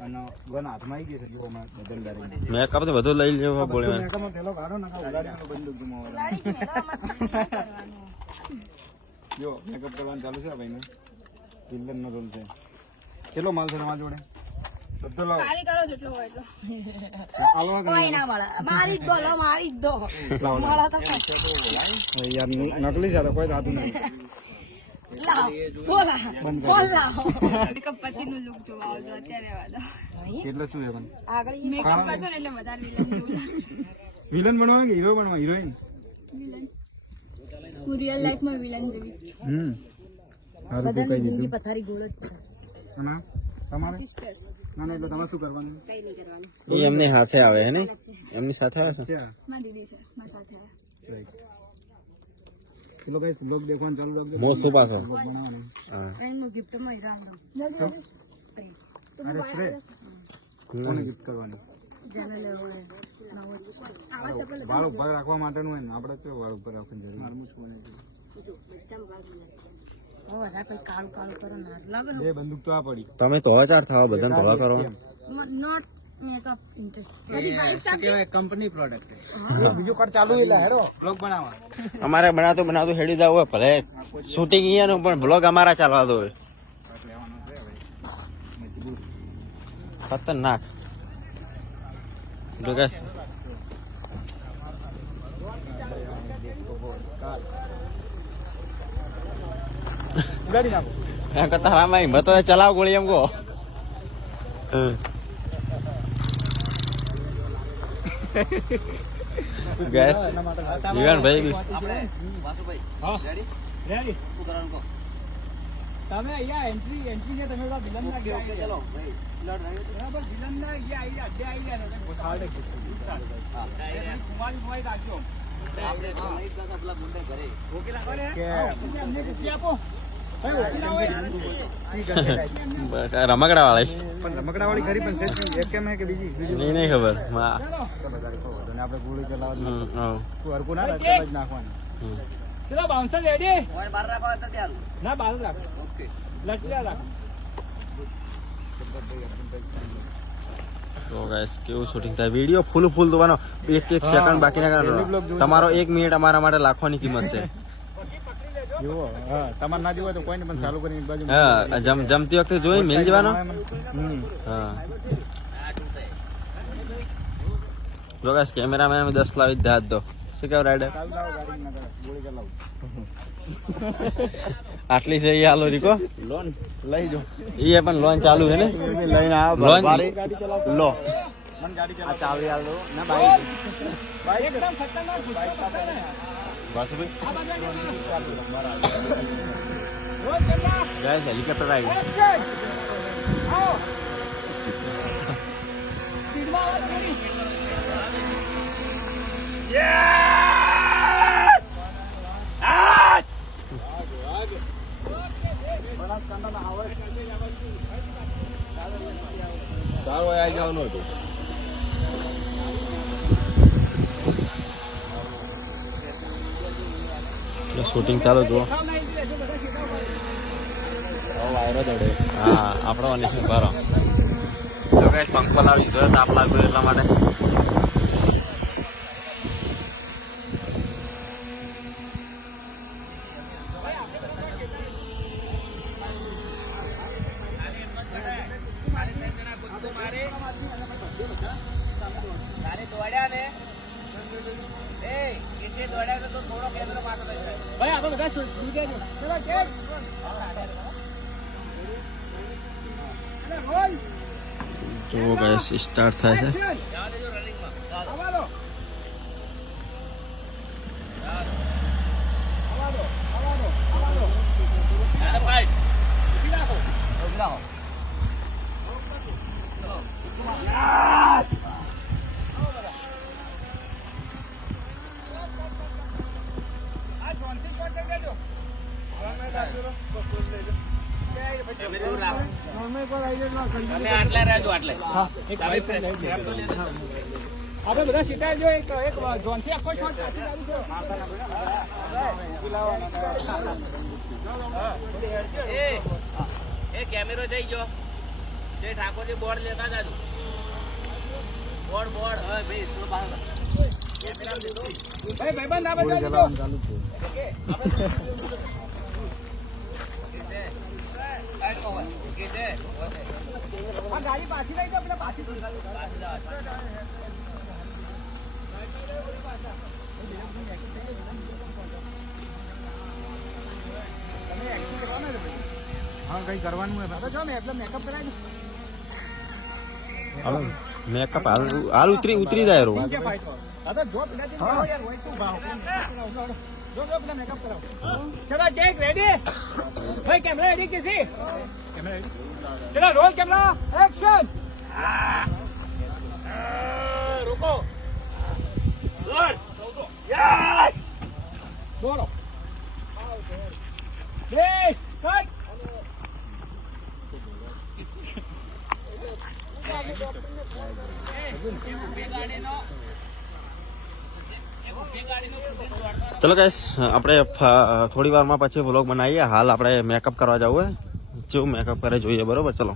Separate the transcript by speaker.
Speaker 1: અને ગન હાથમાં આવી ગઈ છે જો અમે બદલદારી
Speaker 2: મેકઅપ તો બધું લઈ લેવો બોલે
Speaker 1: મેકામાં પેલો બંદૂક જો મેકઅપ કરવાનું. ચાલુ છે ભાઈને. વિલન નો રોલ છે. કેટલો માલ છે તમારા જોડે? બધો લાવો.
Speaker 3: ખાલી કરો જેટલો હોય એટલો.
Speaker 1: આલો
Speaker 4: કોઈ ના મળે. મારી જ દો લો મારી જ દો. મળે તો
Speaker 1: યાર નકલી છે તો કોઈ થતું નહીં.
Speaker 3: ને વિલન
Speaker 1: બનવા કે હીરો બનવા? હિરોઈન?
Speaker 3: હું રિયલ લાઈફમાં વિલન જેવી
Speaker 1: હમ. હારું દીધું
Speaker 4: પથારી ગોળ જ છે
Speaker 1: અને તમારે?
Speaker 3: સિસ્ટર
Speaker 1: ના ના એટલે તમારે શું કરવાનું?
Speaker 4: કઈ નહીં કરવાનું
Speaker 2: એ એમની સાથે આવે હે ને? એમની સાથે આવે છે?
Speaker 1: છે
Speaker 3: મારી દીદી છે મારી સાથે આવ્યા
Speaker 1: Right. ચલો ગાઈસ બ્લોગ દેખવાનું ચાલુ રાખજો.
Speaker 2: મો શું પાછો હા.
Speaker 4: એનું ગિફ્ટમાં હીરાંગમ સ્પ્રે
Speaker 1: અરે સ્પ્રે કોને gift કરવાની. વાળ ઉપર રાખવા માટેનું હોય ને આપણે છે વાળ ઉપર રાખવાની જરૂર મારું શું બને
Speaker 4: બધા.
Speaker 1: તો
Speaker 2: તમે તો ચાર થાવ બધાને ભલા કરો.
Speaker 4: નોટ મેકઅપ
Speaker 1: કંપની પ્રોડક્ટ બીજું કાર્ડ ચાલુ બ્લોગ બનાવવા
Speaker 2: અમારે બનાવતું બનાવતું હેડી જવું હોય ભલે શૂટિંગ અહીંયાનું પણ બ્લોગ અમારા ચાલવા દો
Speaker 1: લેવાનું છે હવે મજબૂર
Speaker 2: ખતરનાક ચલાવ
Speaker 1: ગોળી નાખો
Speaker 2: એમ કરતા રામાઈ જીવન ભાઈ આપણે વાસુભાઈ એમ કહો ગેસ જીવનભાઈ બી
Speaker 1: રેડી તમે અહીંયા એન્ટ્રી એન્ટ્રી છે તમે બધા વિલન ના ગયા ચલો બરાબર વિલન ના ગયા અહીંયા અડ્ડે આવી ગયા ને ખાડે કુમારી મોય રાખજો.
Speaker 2: રમકડા વાળા
Speaker 1: પણ રમકડા વાળી ખરી પણ સેટ એક કેમ હે કે બીજી?
Speaker 2: નહીં નહીં ખબર. હા.
Speaker 1: આપણે ગોળી ચલાવવા
Speaker 2: હમ, હા.
Speaker 1: તું હરકું ના રાખ જ નાખવાની. ચલો બાઉન્સર રેડી ના બાર રાખ. ઓકે. લટલા રાખ.
Speaker 2: તો guys, કેવું શૂટિંગ થાય? વીડિયો ફૂલ ફૂલ દોવાનો એક એક સેકન્ડ બાકી ના તમારો એક મિનિટ અમારા માટે લાખવાની કિંમત છે.
Speaker 1: હા તમારે ના જોવો તો કોઈને પણ ચાલુ કરીને બાજુ
Speaker 2: હા જમ જમતી વખતે જોઈ મિલ જવાનો?
Speaker 1: હમ
Speaker 2: હા. જો guys, કેમેરામેન અમે દસ લાવી જ દો શું કેવું રાઈડર આટલી છે એ હાલો રીકો.
Speaker 1: લોન લઈ જો
Speaker 2: એ પણ લોન ચાલુ છે ને?
Speaker 1: લઈને આવ
Speaker 2: લોન? લો.
Speaker 1: મન ગાડી ચલાવો ચાવી આલ ના બાઈક બાઈક એકદમ ખતરનાક બાઈક
Speaker 2: ગાઈસ હેલિકોપ્ટર આવી ગયું. તો શૂટિંગ ચાલુ જુઓ. હા આપણો અનિશ તો ગાઈસ પંખો લાવી દીધો તાપ લાગ્યો એટલા માટે.
Speaker 1: ભાઈ આપણે બધા સુઈ ગયા ચલો કેમ
Speaker 2: જુઓ ગાઈસ સ્ટાર્ટ થાય છે.
Speaker 1: આપણે બધા સીટા જો એક એક આખો શોટ પાછી ચાલુ છે.
Speaker 5: એ કેમેરો જઈ ગયો.
Speaker 2: ઠાકોરજી બોર્ડ લેતા જાજો બોર્ડ બોર્ડ. હવે ભાઈ બહાર
Speaker 6: ભાઈ ભાઈબંધ આ બાજુ ચાલુ છે આ ગાડી પાછી લઈ જાઓ પાછી હા કઈ કરવાનું હોય. ને એટલે મેકઅપ કરાવી
Speaker 2: મેકઅપ હાલ. હાલ ઉતરી ઉતરી જાય રો.
Speaker 6: જો પેલા યાર ભાવ? જો જો પેલા મેકઅપ કરાવો. ચલો ટેક રેડી ભાઈ કેમેરા રેડી કિસી કેમેરા રેડી ચલો રોલ કેમેરા એક્શન रुको। બોલો બે કટ
Speaker 2: ચલો ગાઈસ આપણે ફ- થોડી વારમાં પછી વ્લોગ બનાવીએ હાલ આપણે મેકઅપ કરવા જવું હોય જેવું મેકઅપ કરે જોઈએ બરોબર? ચલો.